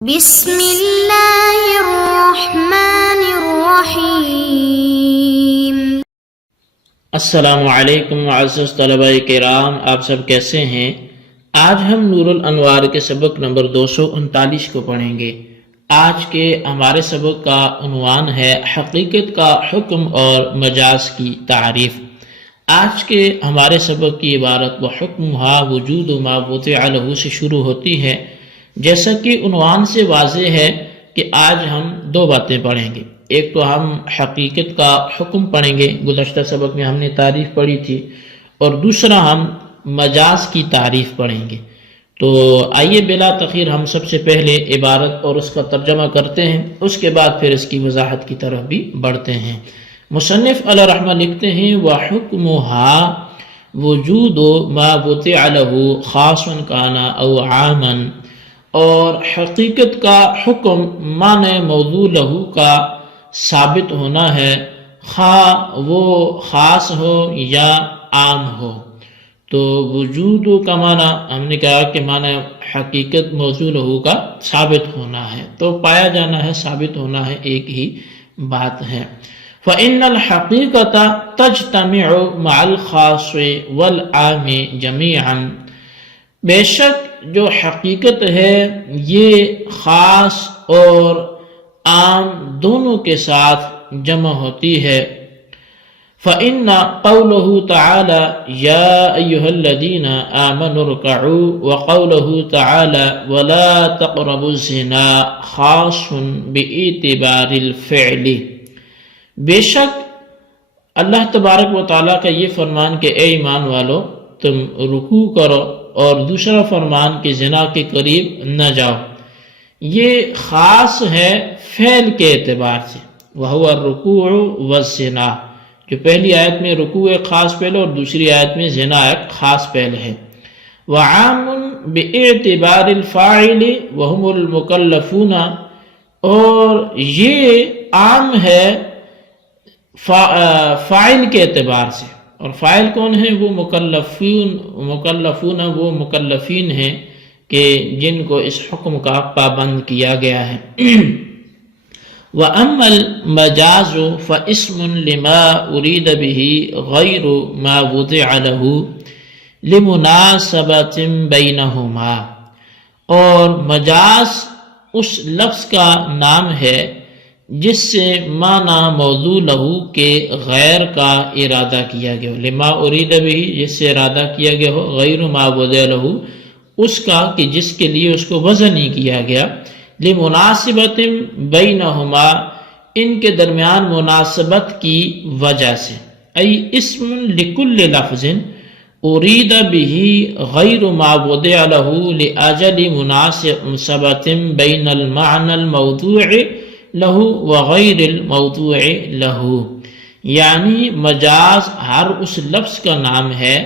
بسم اللہ الرحمن الرحیم۔ السلام علیکم معزز طلباء کرام، آپ سب کیسے ہیں؟ آج ہم نور الانوار کے سبق نمبر 239 کو پڑھیں گے۔ آج کے ہمارے سبق کا عنوان ہے حقیقت کا حکم اور مجاز کی تعریف۔ آج کے ہمارے سبق کی عبارت وحکمھا وجود ما وضع لہ سے شروع ہوتی ہے۔ جیسا کہ عنوان سے واضح ہے کہ آج ہم دو باتیں پڑھیں گے۔ ایک تو ہم حقیقت کا حکم پڑھیں گے، گزشتہ سبق میں ہم نے تعریف پڑھی تھی، اور دوسرا ہم مجاز کی تعریف پڑھیں گے۔ تو آئیے بلا تاخیر ہم سب سے پہلے عبارت اور اس کا ترجمہ کرتے ہیں، اس کے بعد پھر اس کی وضاحت کی طرف بھی بڑھتے ہیں۔ مصنف علیہ رحمہ لکھتے ہیں وحکمھا وجود ما وضع لہ خاصا کان او عاما، اور حقیقت کا حکم معنی موضوع لہو کا ثابت ہونا ہے، خواہ وہ خاص ہو یا عام ہو۔ تو وجود کا معنی ہم نے کہا کہ معنی حقیقت موضوع لہو کا ثابت ہونا ہے، تو پایا جانا ہے، ثابت ہونا ہے، ایک ہی بات ہے۔ فَإِنَّ الْحَقِيقَةَ تَجْتَمِعُ مَعَ الْخَاصِ وَالْعَامِ جَمِيعًا، بے شک جو حقیقت ہے یہ خاص اور عام دونوں کے ساتھ جمع ہوتی ہے۔ فَإِنَّ قَوْلَهُ تَعَالَى يَا أَيُّهَا الَّذِينَ آمَنُوا ارْكَعُوا وَقَوْلَهُ تَعَالَى وَلَا تَقْرَبُوا الزِّنَا خاص بِاعْتِبَارِ الْفِعْلِ، بے شک اللہ تبارک و تعالیٰ کا یہ فرمان کہ اے ایمان والو تم رکوع کرو، اور دوسرا فرمان کہ زنا کے قریب نہ جاؤ، یہ خاص ہے فعل کے اعتبار سے۔ وَهُوَ الرُّكُوعُ وَالزِّنَا، جو پہلی آیت میں رکوع ایک خاص پہل اور دوسری آیت میں زنا ایک خاص پہل ہے۔ وَعَامٌ بِاعْتِبَارِ الْفَاعِلِ وَهُمُ الْمُكَلَّفُونَ، اور یہ عام ہے فاعل کے اعتبار سے، اور فاعل کون ہیں؟ وہ مکلفون وہ مکلفین ہیں کہ جن کو اس حکم کا پابند کیا گیا ہے۔ وَأَمَّا الْمَجَازُ فَإِسْمٌ لِمَا أُرِيدَ بِهِ غَيْرُ مَا وُضِعَ لَهُ لِمُنَاسَبَةٍ بَيْنَهُمَا، اور مجاز اس لفظ کا نام ہے جس سے معنی موضوع لہو کے غیر کا ارادہ کیا گیا ہو۔ لما ارید بھی، جس سے ارادہ کیا گیا ہو، غیر ما وضع لہو، اس کا کہ جس کے لیے اس کو وضع نہیں کیا گیا، لمناسبت بینہما، ان کے درمیان مناسبت کی وجہ سے، ای اسم لکل لفظ ارید به غیر ما وضع لہو لأجل مناسبت بین المعنى الموضوع لہو وغیر الموضوع لہو، یعنی مجاز ہر اس لفظ کا نام ہے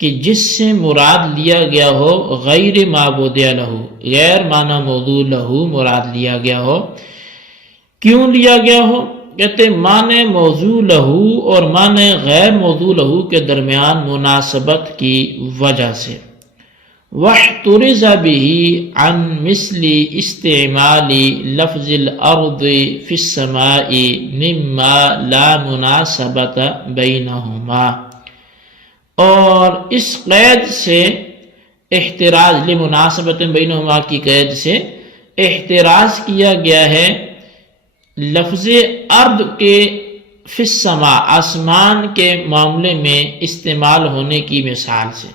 کہ جس سے مراد لیا گیا ہو غیر ما وضع لہو، غیر معنی موضوع لہو مراد لیا گیا ہو۔ کیوں لیا گیا ہو؟ کہتے معنی موضوع لہو اور معنی غیر موضوع لہو کے درمیان مناسبت کی وجہ سے۔ وَاحْتُرِزَ بِهِ عَنْ مِثْلِ اسْتِعْمَالِ لَفْظِ الْأَرْضِ فِي السَّمَاءِ مِمَّا لَا مُنَاسَبَةَ بَيْنَهُمَا، اور اس قید سے احتراز، لِمُنَاسَبَةٍ بَيْنَهُمَا کی قید سے احتراز کیا گیا ہے لفظ ارض کے فی السماء، آسمان کے معاملے میں استعمال ہونے کی مثال سے،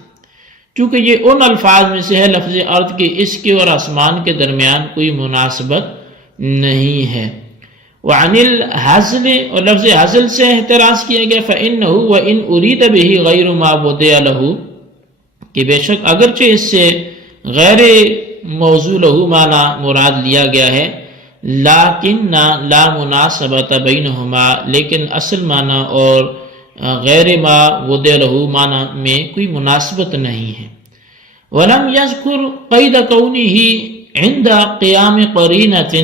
چونکہ یہ ان الفاظ میں سے ہے لفظ ارض کے، اس کے اور آسمان کے درمیان کوئی مناسبت نہیں ہے۔ وعن الحزل، اور لفظ حزل سے احتراز کیا گیا، فإنه وإن أريد به غیر ما وضع له، کہ بے شک اگرچہ اس سے غیر موضوع له معنی مراد لیا گیا ہے، لیکن لا مناسبت بینہما، لیکن اصل معنی اور غیر ما وضع لہ معنی میں کوئی مناسبت نہیں ہے۔ وَلَمْ يَذْكُرْ قَيْدَ كَوْنِهِ عِنْدَ قِيَامِ قَرِينَةٍ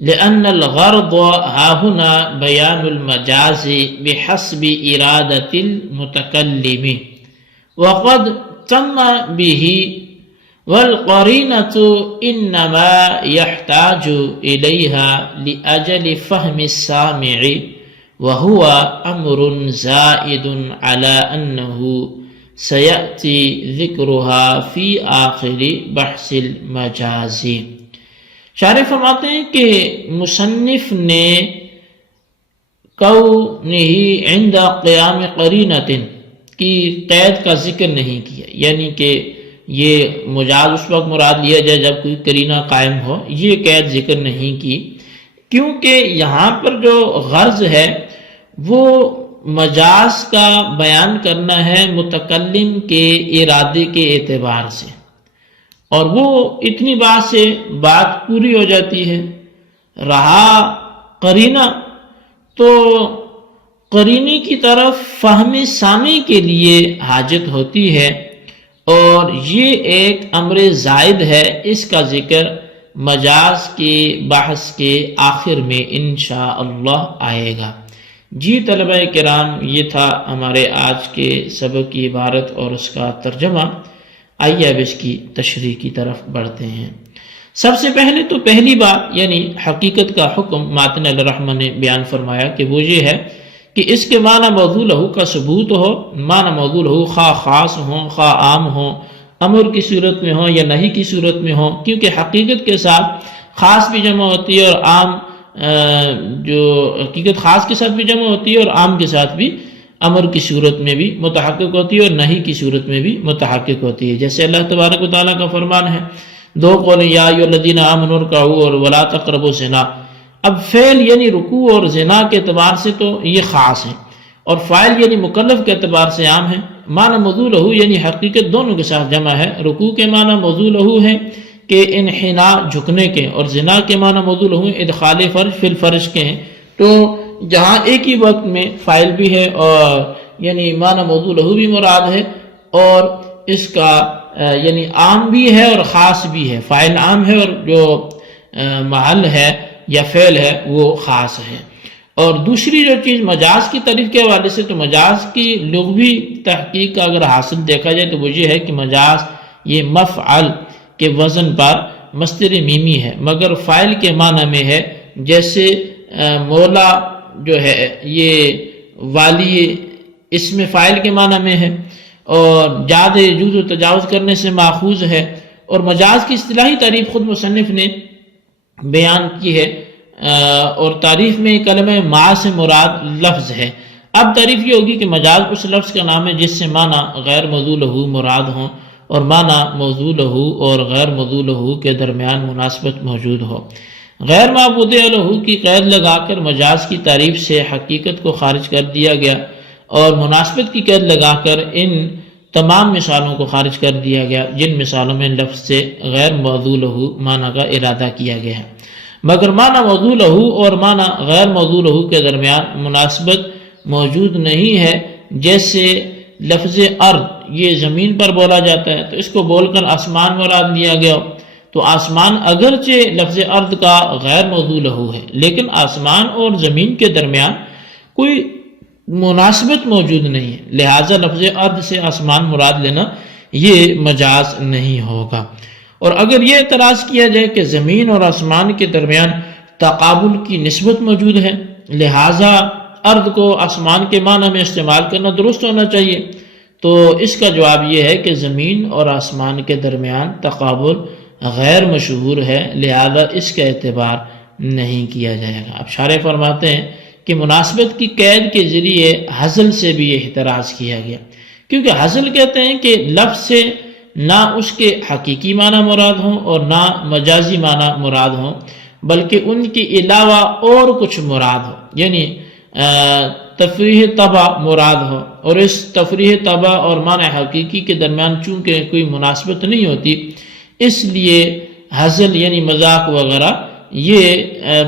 لِأَنَّ الْغَرْضَ هَاهُنَا بَيَانُ الْمَجَازِ بِحَسْبِ إِرَادَةِ الْمُتَكَلِّمِ، وَقَدْ تَمَّ بِهِ والقرینۃ انما یحتاج الیہا لأجل فہم السامع وهو امر زائد على انه سیأتی ذکرها فی آخر بحث المجاز۔ شارح فرماتے ہیں کہ مصنف نے کونہ عند قیام قرینۃ کی قید کا ذکر نہیں کیا، یعنی کہ یہ مجاز اس وقت مراد لیا جائے جب کوئی قرینہ قائم ہو، یہ قید ذکر نہیں کی، کیونکہ یہاں پر جو غرض ہے وہ مجاز کا بیان کرنا ہے متکلم کے ارادے کے اعتبار سے، اور وہ اتنی بات سے بات پوری ہو جاتی ہے۔ رہا قرینہ تو قرینے کی طرف فہم سامع کے لیے حاجت ہوتی ہے، اور یہ ایک امر زائد ہے، اس کا ذکر مجاز کے بحث کے آخر میں انشاءاللہ آئے گا۔ جی طلبہ کرام، یہ تھا ہمارے آج کے سبق کی عبارت اور اس کا ترجمہ۔ آئیے اب اس کی تشریح کی طرف بڑھتے ہیں۔ سب سے پہلے تو پہلی بات یعنی حقیقت کا حکم ماتن علیہ الرحمہ نے بیان فرمایا کہ وہ یہ ہے کہ اس کے معنی موضوع لہو کا ثبوت ہو، معنی موضوع لہو خواہ خاص ہوں خواہ عام ہوں، امر کی صورت میں ہوں یا نہیں کی صورت میں ہوں، کیونکہ حقیقت کے ساتھ خاص بھی جمع ہوتی ہے اور عام جو حقیقت خاص کے ساتھ بھی جمع ہوتی ہے اور عام کے ساتھ بھی امر کی صورت میں بھی متحقق ہوتی ہے اور نہیں کی صورت میں بھی متحقق ہوتی ہے، جیسے اللہ تبارک و تعالیٰ کا فرمان ہے دو قول یا ایھا الذین آمنوا ارکعوا اور ولا تقربوا الزنا۔ اب فعل یعنی رکوع اور زنا کے اعتبار سے تو یہ خاص ہے، اور فاعل یعنی مکلف کے اعتبار سے عام ہے۔ معنی موضوع لہو یعنی حقیقت دونوں کے ساتھ جمع ہے۔ رکوع کے معنی موضوع لہو ہے کہ انحناء جھکنے کے، اور زنا کے معنی موضوع لہو ادخال فرج فی الفرج کے ہیں۔ تو جہاں ایک ہی وقت میں فاعل بھی ہے اور یعنی معنی موضوع لہو بھی مراد ہے، اور اس کا یعنی عام بھی ہے اور خاص بھی ہے، فاعل عام ہے اور جو محل ہے یا فعل ہے وہ خاص ہے۔ اور دوسری جو چیز مجاز کی تعریف کے حوالے سے، تو مجاز کی لغوی تحقیق کا اگر حاصل دیکھا جائے تو وہ یہ ہے کہ مجاز یہ مفعل کے وزن پر مصدر میمی ہے، مگر فاعل کے معنی میں ہے، جیسے مولا جو ہے یہ والی اسم فاعل کے معنی میں ہے، اور جاد یجوز و تجاوز کرنے سے ماخوذ ہے۔ اور مجاز کی اصطلاحی تعریف خود مصنف نے بیان کی ہے، اور تعریف میں کلمہ ما سے مراد لفظ ہے۔ اب تعریف یہ ہوگی کہ مجاز اس لفظ کا نام ہے جس سے معنی غیر موضوع لہو مراد ہوں، اور معنی موضوع لہو اور غیر موضوع لہو کے درمیان مناسبت موجود ہو۔ غیر معبود لہو کی قید لگا کر مجاز کی تعریف سے حقیقت کو خارج کر دیا گیا، اور مناسبت کی قید لگا کر ان تمام مثالوں کو خارج کر دیا گیا جن مثالوں میں لفظ سے غیر موضوع لہو معنی کا ارادہ کیا گیا ہے، مگر معنی موضوع لہو اور معنی غیر موضوع لہو کے درمیان مناسبت موجود نہیں ہے۔ جیسے لفظ ارض یہ زمین پر بولا جاتا ہے تو اس کو بول کر آسمان مراد لیا گیا، تو آسمان اگرچہ لفظ ارض کا غیر موضوع لہو ہے، لیکن آسمان اور زمین کے درمیان کوئی مناسبت موجود نہیں ہے، لہٰذا لفظ ارض سے آسمان مراد لینا یہ مجاز نہیں ہوگا۔ اور اگر یہ اعتراض کیا جائے کہ زمین اور آسمان کے درمیان تقابل کی نسبت موجود ہے، لہٰذا ارض کو آسمان کے معنی میں استعمال کرنا درست ہونا چاہیے، تو اس کا جواب یہ ہے کہ زمین اور آسمان کے درمیان تقابل غیر مشہور ہے، لہذا اس کا اعتبار نہیں کیا جائے گا۔ اب شارح فرماتے ہیں کہ مناسبت کی قید کے ذریعے حزل سے بھی یہ احتراز کیا گیا، کیونکہ حزل کہتے ہیں کہ لفظ سے نہ اس کے حقیقی معنی مراد ہوں اور نہ مجازی معنی مراد ہوں، بلکہ ان کے علاوہ اور کچھ مراد ہو، یعنی تفریح طبع مراد ہو، اور اس تفریح طبع اور معنی حقیقی کے درمیان چونکہ کوئی مناسبت نہیں ہوتی، اس لیے حزل یعنی مذاق وغیرہ یہ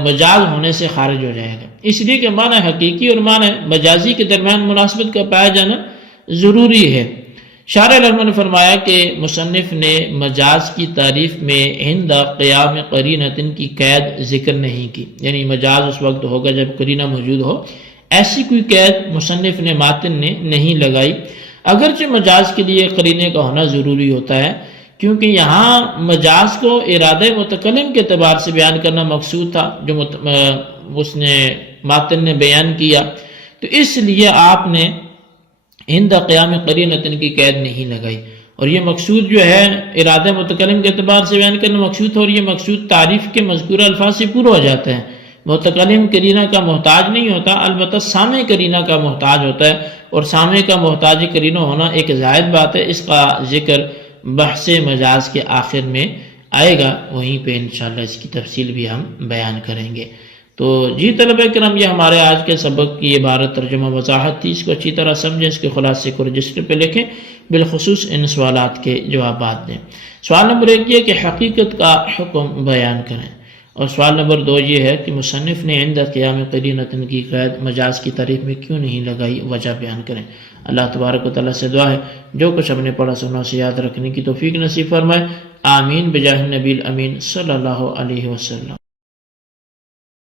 مجاز ہونے سے خارج ہو جائے گا، اس لیے کہ معنی حقیقی اور معنی مجازی کے درمیان مناسبت کا پایا جانا ضروری ہے۔ شارح رحمہ نے فرمایا کہ مصنف نے مجاز کی تعریف میں عند قیام قرینۃ کی قید ذکر نہیں کی، یعنی مجاز اس وقت ہوگا جب قرینہ موجود ہو، ایسی کوئی قید مصنف نے ماتن نے نہیں لگائی، اگرچہ مجاز کے لیے قرینے کا ہونا ضروری ہوتا ہے، کیونکہ یہاں مجاز کو ارادہ متکلم کے اعتبار سے بیان کرنا مقصود تھا جو اس نے ماتن نے بیان کیا، تو اس لیے آپ نے عند قیام قرینۃ کی قید نہیں لگائی، اور یہ مقصود جو ہے ارادہ متکلم کے اعتبار سے بیان کرنا مقصود تھا، اور یہ مقصود تعریف کے مذکورہ الفاظ سے پورا ہو جاتا ہے۔ متکلم قرینہ کا محتاج نہیں ہوتا، البتہ سامع قرینہ کا محتاج ہوتا ہے، اور سامع کا محتاج قرینہ ہونا ایک زائد بات ہے، اس کا ذکر بحث مجاز کے آخر میں آئے گا، وہیں پہ انشاءاللہ اس کی تفصیل بھی ہم بیان کریں گے۔ تو جی طلبہ کرام، یہ ہمارے آج کے سبق کی عبارت ترجمہ وضاحت تھی، اس کو اچھی طرح سمجھیں، اس کے خلاصے کو رجسٹر پہ لکھیں، بالخصوص ان سوالات کے جوابات دیں۔ سوال نمبر 1 یہ کہ حقیقت کا حکم بیان کریں، اور سوال نمبر 2 یہ ہے کہ مصنف نے عند قیام قرینۃ کی قید مجاز کی تعریف میں کیوں نہیں لگائی، وجہ بیان کریں۔ اللہ تبارک و تعالیٰ سے دعا ہے جو کچھ ہم نے پڑھا سنا اسے یاد رکھنے کی توفیق نصیب فرمائے، آمین بجاہ النبی الامین صلی اللہ علیہ وسلم۔